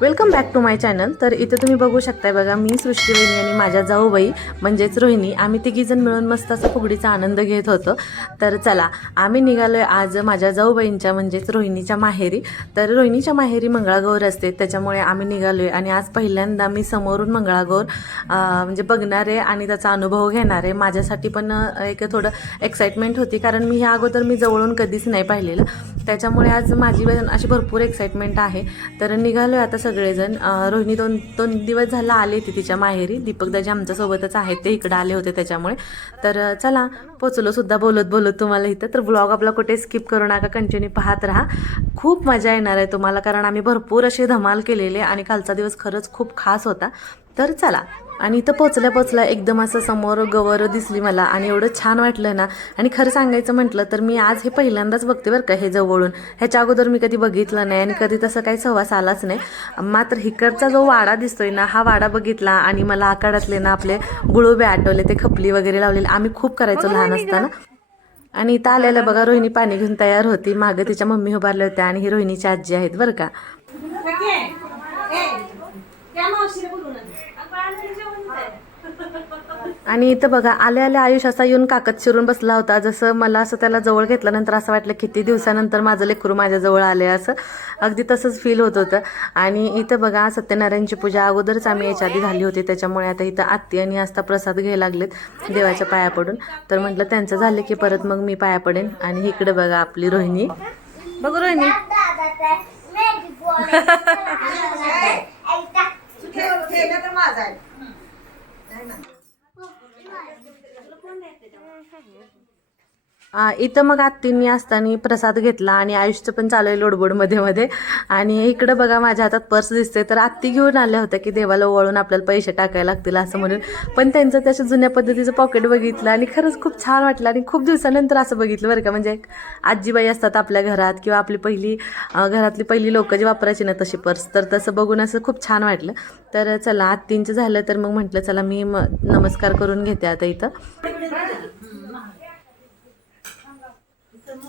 Welcome back to my channel तर इथे तुम्ही बघू शकताय बघा मी सृष्टी वहिनी आणि माझ्या जाऊबाई म्हणजेच रोहिणी आम्ही तिघीजण मिळून मस्त असा फुगडीचा आनंद घेत होतो. तर चला आम्ही निघालो आहे आज माझ्या जाऊबाईंच्या म्हणजेच रोहिणीच्या माहेरी. तर रोहिणीच्या माहेरी मंगळागौर असते त्याच्यामुळे आम्ही निघालो आहे आणि आज पहिल्यांदा मी समोरून मंगळागौर म्हणजे बघणार आहे आणि त्याचा अनुभव घेणार. आहे माझ्यासाठी पण एक थोडं एक्साइटमेंट होती कारण मी ह्या अगोदर मी जवळून कधीच नाही पाहिलेलं. त्याच्यामुळे आज माझी अशी भरपूर एक्साइटमेंट आहे. तर निघालो आहे आता सगळेजण रोहिणी दोन दोन दिवस झाला आले होते तिच्या माहेरी. दीपकदाजी आमच्यासोबतच आहेत ते इकडं आले होते त्याच्यामुळे. तर चला पोचलो सुद्धा बोलत बोलत तुम्हाला इथं. तर ब्लॉग आपला कुठे स्किप करू नका कंटिन्यू पाहत राहा. खूप मजा येणार आहे तुम्हाला कारण आम्ही भरपूर असे धमाल केलेले आणि कालचा दिवस खरंच खूप खास होता. तर चला आणि इथं पोचल्या पोचल्या एकदम असं समोर गवर दिसली मला आणि एवढं छान वाटलं ना. आणि खरं सांगायचं म्हटलं तर मी आज हे पहिल्यांदाच बघते बरं का हे जवळून. ह्याच्या अगोदर मी कधी बघितलं नाही आणि कधी तसं काही सहवास आलाच नाही. मात्र हिकडचा जो वाडा दिसतोय ना हा वाडा बघितला आणि मला आकाडातले ना आपले गुळुबे आठवले ते खपली वगैरे लावलेले. आम्ही खूप करायचो लहान असताना. आणि इथं आलेलं बघा रोहिणी पाणी घेऊन तयार होती. मागं तिच्या मम्मी उभारल्या होत्या आणि ही रोहिणीची आजी आहेत बरं का. आणि इथं बघा आल्या आल्या आयुष असा येऊन काकत शिरून बसला होता. जसं मला असं त्याला जवळ घेतल्यानंतर असं वाटलं किती दिवसानंतर माझं लेकरू माझ्याजवळ आले असं. अगदी तसंच फील होत होतं. आणि इथं बघा सत्यनारायणची पूजा अगोदरच आम्ही याच्या आधी झाली होती. त्याच्यामुळे आता इथं आत्ती आणि आस्था प्रसाद घ्यायला लागलेत देवाच्या पाया पडून. तर म्हटलं त्यांचं झालं की परत मग मी पाया पडेन. आणि इकडे बघा आपली रोहिणी. बघू रोहिणी. 嗯，看什么？इथं मग आत्तींनी असताना प्रसाद घेतला आणि आयुष्य पण चालू आहे लोडबोडमध्ये मध्ये. आणि इकडं बघा माझ्या हातात पर्स दिसते तर आत्ती घेऊन आल्या होत्या की देवाला ओवाळून आपल्याला पैसे टाकायला लागतील असं म्हणून. पण त्यांचं त्याच्या जुन्या पद्धतीचं पॉकेट बघितलं आणि खरंच खूप छान वाटलं. आणि खूप दिवसानंतर असं बघितलं बरं का. म्हणजे एक आजीबाई असतात आपल्या घरात किंवा आपली पहिली घरातली पहिली लोकं जी वापरायची ना तशी पर्स. तर तसं बघून असं खूप छान वाटलं. तर चला आत्तींचं झालं तर मग म्हटलं चला मी म नमस्कार करून घेते आता इथं.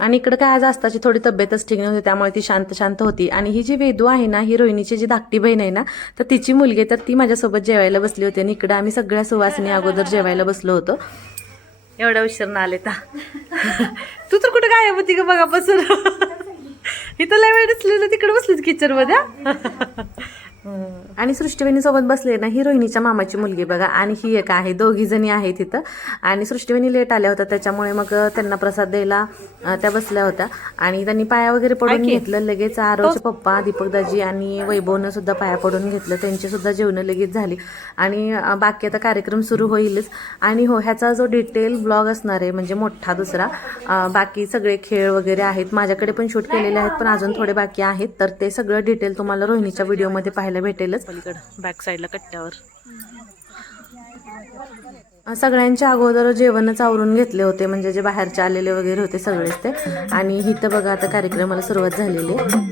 आणि इकडं काय आज आस्ताची थोडी तब्येतच ठीक नव्हती त्यामुळे ती शांत शांत होती. आणि ही जी वेदू आहे ना ही रोहिणीची जी धाकटी बहीण आहे ना तर तिची मुलगी तर ती माझ्यासोबत जेवायला बसली होती. आणि इकडं आम्ही सगळ्या सुवासिनी अगोदर जेवायला बसलो होतो. एवढा उशीर आले ता तू तर कुठं काय होती का बसून इथं लय वेळ दिसलेलं तिकडे बसलीच किचनमध्ये आणि सृष्टीवेणी सोबत बसले ना ही रोहिणीच्या मामाची मुलगी बघा आणि ही एक आहे दोघी जणी आहेत तिथं आणि सृष्टीवेणी लेट आल्या होत्या त्याच्यामुळे मग त्यांना प्रसाद द्यायला त्या बसल्या होत्या. आणि त्यांनी पाया वगैरे पडून घेतलं लगेच आरवचे पप्पा दीपकदाजी आणि वैभवनं सुद्धा पाया पडून घेतलं त्यांची सुद्धा जेवणं लगेच झाली. आणि बाकी आता कार्यक्रम सुरू होईलच. आणि हो ह्याचा जो डिटेल ब्लॉग असणार आहे म्हणजे मोठा दुसरा बाकी सगळे खेळ वगैरे आहेत माझ्याकडे पण शूट केलेले आहेत पण अजून थोडे बाकी आहेत तर ते सगळं डिटेल तुम्हाला रोहिणीच्या व्हिडिओमध्ये पाहायला भेटेलच पलीकडं बॅक साईडला कट्ट्यावर सगळ्यांच्या अगोदर जेवणच आवरून घेतले होते म्हणजे जे बाहेरचे आलेले वगैरे होते सगळेच ते आणि इथं बघा आता कार्यक्रमाला सुरुवात झालेली आहे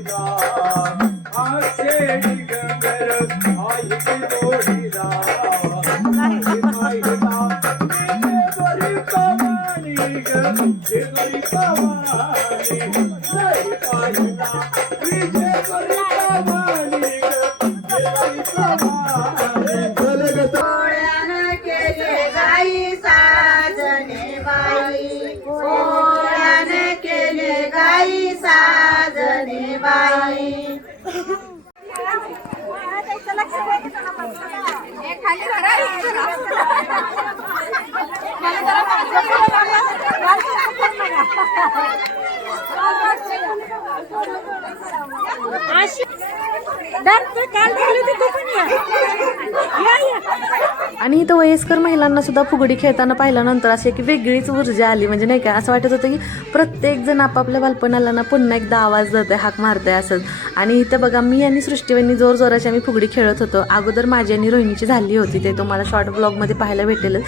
आशी आणि इथं वयस्कर महिलांना सुद्धा फुगडी खेळताना पाहिल्यानंतर अशी एक वेगळीच ऊर्जा आली. म्हणजे नाही का असं वाटत होतं की प्रत्येक जण आपापल्या बालपणाला ना पुन्हा एकदा आवाज देत आहे हाक मारत आहे असं. आणि इथं बघा मी आणि सृष्टीवानी जोर जोराशी आम्ही फुगडी खेळत होतो. अगोदर माझी आणि रोहिणीची झाली होती ते तुम्हाला शॉर्ट ब्लॉगमध्ये पाहायला भेटेलच.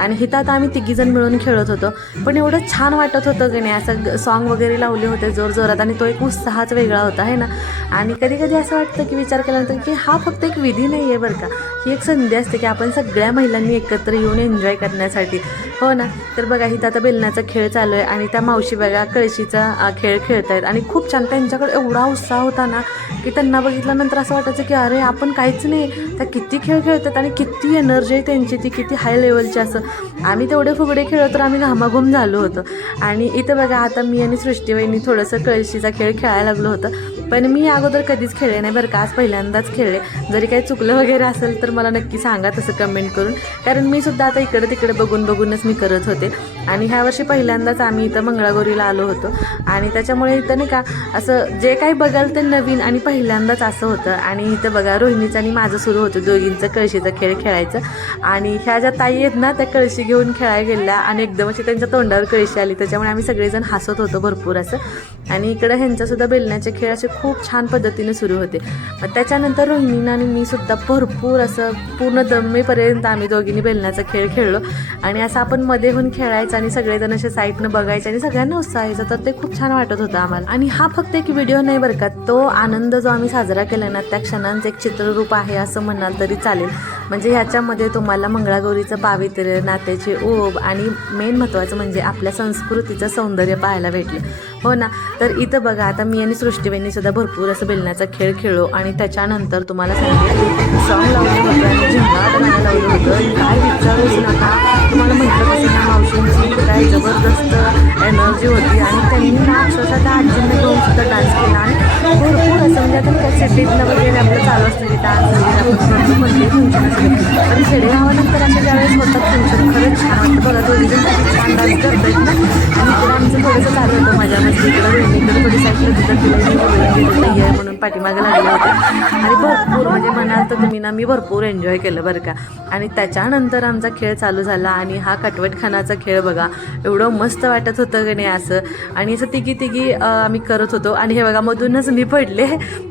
आणि हिथं आता आम्ही तिघीजण मिळून खेळत होतो. पण एवढं छान वाटत होतं की नाही असं सॉन्ग वगैरे लावले होते जोर जोरात. आणि तो एक उत्साहच वेगळा होता है ना? आणि कधी कधी असं वाटतं की विचार केल्यानंतर की हा फक्त एक विधी नाही आहे बरं का. ही एक संधी असते की आपण सगळ्या महिलांनी एकत्र येऊन एन्जॉय करण्यासाठी. हो ना? तर बघा इथं आता बेलण्याचा खेळ चालू आहे आणि त्या मावशी बघा कळशीचा खेळ खेळत आहेत आणि खूप छान त्यांच्याकडे एवढा उत्साह होता ना की त्यांना बघितल्यानंतर असं वाटायचं की अरे आपण काहीच नाही. त्या किती खेळ खेळतात आणि किती एनर्जी आहे त्यांची ती किती हाय लेवलची असं. आम्ही तेवढे फुगडे खेळत तर आम्ही घामाघूम झालो होतो. आणि इथं बघा आता मी आणि सृष्टीवाईनी थोडंसं कळशीचा खेळ खेळायला लागलो होतं. पण मी अगोदर कधीच खेळले नाही बरं का. आज पहिल्यांदाच खेळले. जरी काही चुकलं वगैरे असेल तर मला नक्की सांगा तसं कमेंट करून. कारण मी सुद्धा आता इकडे तिकडे बघून बघूनच मी करत होते. आणि ह्या वर्षी पहिल्यांदाच आम्ही इथं मंगळागौरीला आलो होतो. आणि त्याच्यामुळे इथं नाही का असं जे काही बघाल ते नवीन आणि पहिल्यांदाच असं होतं. आणि इथं बघा रोहिणीचं आणि माझं सुरू होतं दोघींचं कळशीचा खेळ खेळायचं. आणि ह्या ज्या ताई आहेत ना त्या कळशी घेऊन खेळायला गेल्या आणि एकदम अशी त्यांच्या तोंडावर कळशी आली. त्याच्यामुळे आम्ही सगळेजण हसत होतो भरपूर असं. आणि इकडं ह्यांचासुद्धा बेलण्याचे खेळ असे खूप छान पद्धतीने सुरू होते. मग त्याच्यानंतर रोहिणीनं आणि मी सुद्धा भरपूर असं पूर्ण दमेपर्यंत आम्ही दोघींनी बेलण्याचा खेळ खेळलो. आणि असं आपण मध्ये होऊन खेळायचं आणि सगळेजण असे साईडनं बघायचे आणि सगळ्यांना उत्साहायचं तर ते खूप छान वाटत होतं आम्हाला. आणि हा फक्त एक व्हिडिओ नाही बरं का तो आनंद जो आम्ही साजरा केला ना त्या क्षणांचं एक चित्ररूप आहे असं म्हणाल तरी चालेल. म्हणजे ह्याच्यामध्ये तुम्हाला मंगळागौरीचं पावित्र्य नात्याची ओब आणि मेन महत्त्वाचं म्हणजे आपल्या संस्कृतीचं सौंदर्य पाहायला भेटलं. हो ना? तर इथं बघा आता मी आणि सृष्टीबाईंनी सुद्धा भरपूर असं बेलण्याचा खेळ खेळलो आणि त्याच्यानंतर तुम्हाला सांगितलं सॉन्ग लावलं होतं आणि झिंगाट लावलं होतं. काय विचारूच नका. तुम्हाला म्हटलं कसं ना मावशींची? काय जबरदस्त एनर्जी होती आणि त्यांनी ना अक्षरशः त्या आजींना घेऊन सुद्धा डान्स केला आणि भरपूर त्यातून म्हणजे सिटीतलं वगैरे आपलं चालू असतं की डान्स वगैरे आपण कोणतेही फंक्शन खेडेगावानंतर असे ज्यावेळेस होतात फंक्शन खरंच छान वाटतं. बघा दोघी जण छान डान्स करतायत ना. आणि इकडे आमचं थोडंसं चालू होतं माझ्या मस्ती. इकडं रोहिणीकडे थोडी साईडला तिथं तिला नाही आहे म्हणून पाठीमागे लागलं होतं. आणि भरपूर म्हणजे म्हणाल तर तुम्ही ना मी भरपूर एन्जॉय केलं बरं का. आणि त्याच्यानंतर आमचा खेळ चालू झाला आणि हा कटवटखानाचा खेळ बघा एवढं मस्त वाटत होतं की नाही असं. आणि असं तिघी तिघी आम्ही करत होतो. आणि हे बघा मधूनच मी पडले.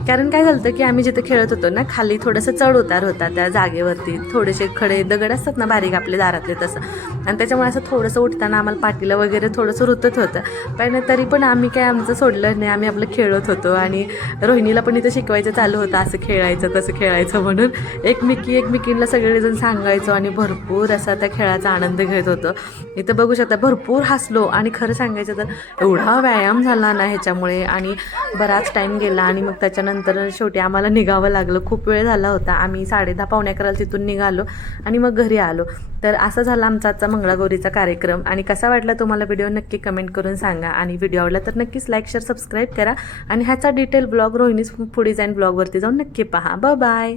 कारण काय झालं की आम्ही जिथे खेळत होतो ना खाली थोडंसं चढ उतार होता त्या जागेवरती. थोडेसे खडे दगड असतात ना बारीक आपले दारातले तसं. आणि त्याच्यामुळे असं थोडंसं उठताना आम्हाला पाठीला वगैरे थोडंसं रुतत होतं. पण तरी पण आम्ही काय आमचं सोडलं नाही. आम्ही आपलं खेळत होतो आणि रोहिणीला पण इथं शिकवायचं चालू होतं असं खेळायचं तसं खेळायचं म्हणून. एकमेकी एकमेकींना सगळेजण सांगायचो आणि भरपूर असा त्या खेळाचा आनंद घेत होतो. इथं बघू शकता भरपूर हसलो आणि खरं सांगायचं तर एवढा व्यायाम झाला ना ह्याच्यामुळे आणि बराच टाईम गेला आणि मग त्याच्यानंतर शेवटी आम्हाला निघावं लागलं. खूप वेळ झाला होता. आम्ही साडे दहा पावणे अकराला तिथून निघालो आणि मग घरी आलो. तर असा झाला आमचा आजचा मंगळागौरीचा कार्यक्रम. आणि कसा वाटला तुम्हाला व्हिडिओ नक्की कमेंट करून सांगा. आणि व्हिडिओ आवडला तर नक्कीच लाईक शेअर सबस्क्राईब करा. आणि ह्याचा डिटेल ब्लॉग रोहिणीस फूड डिझाईन ब्लॉगवरती जाऊन नक्की पहा. ब बाय.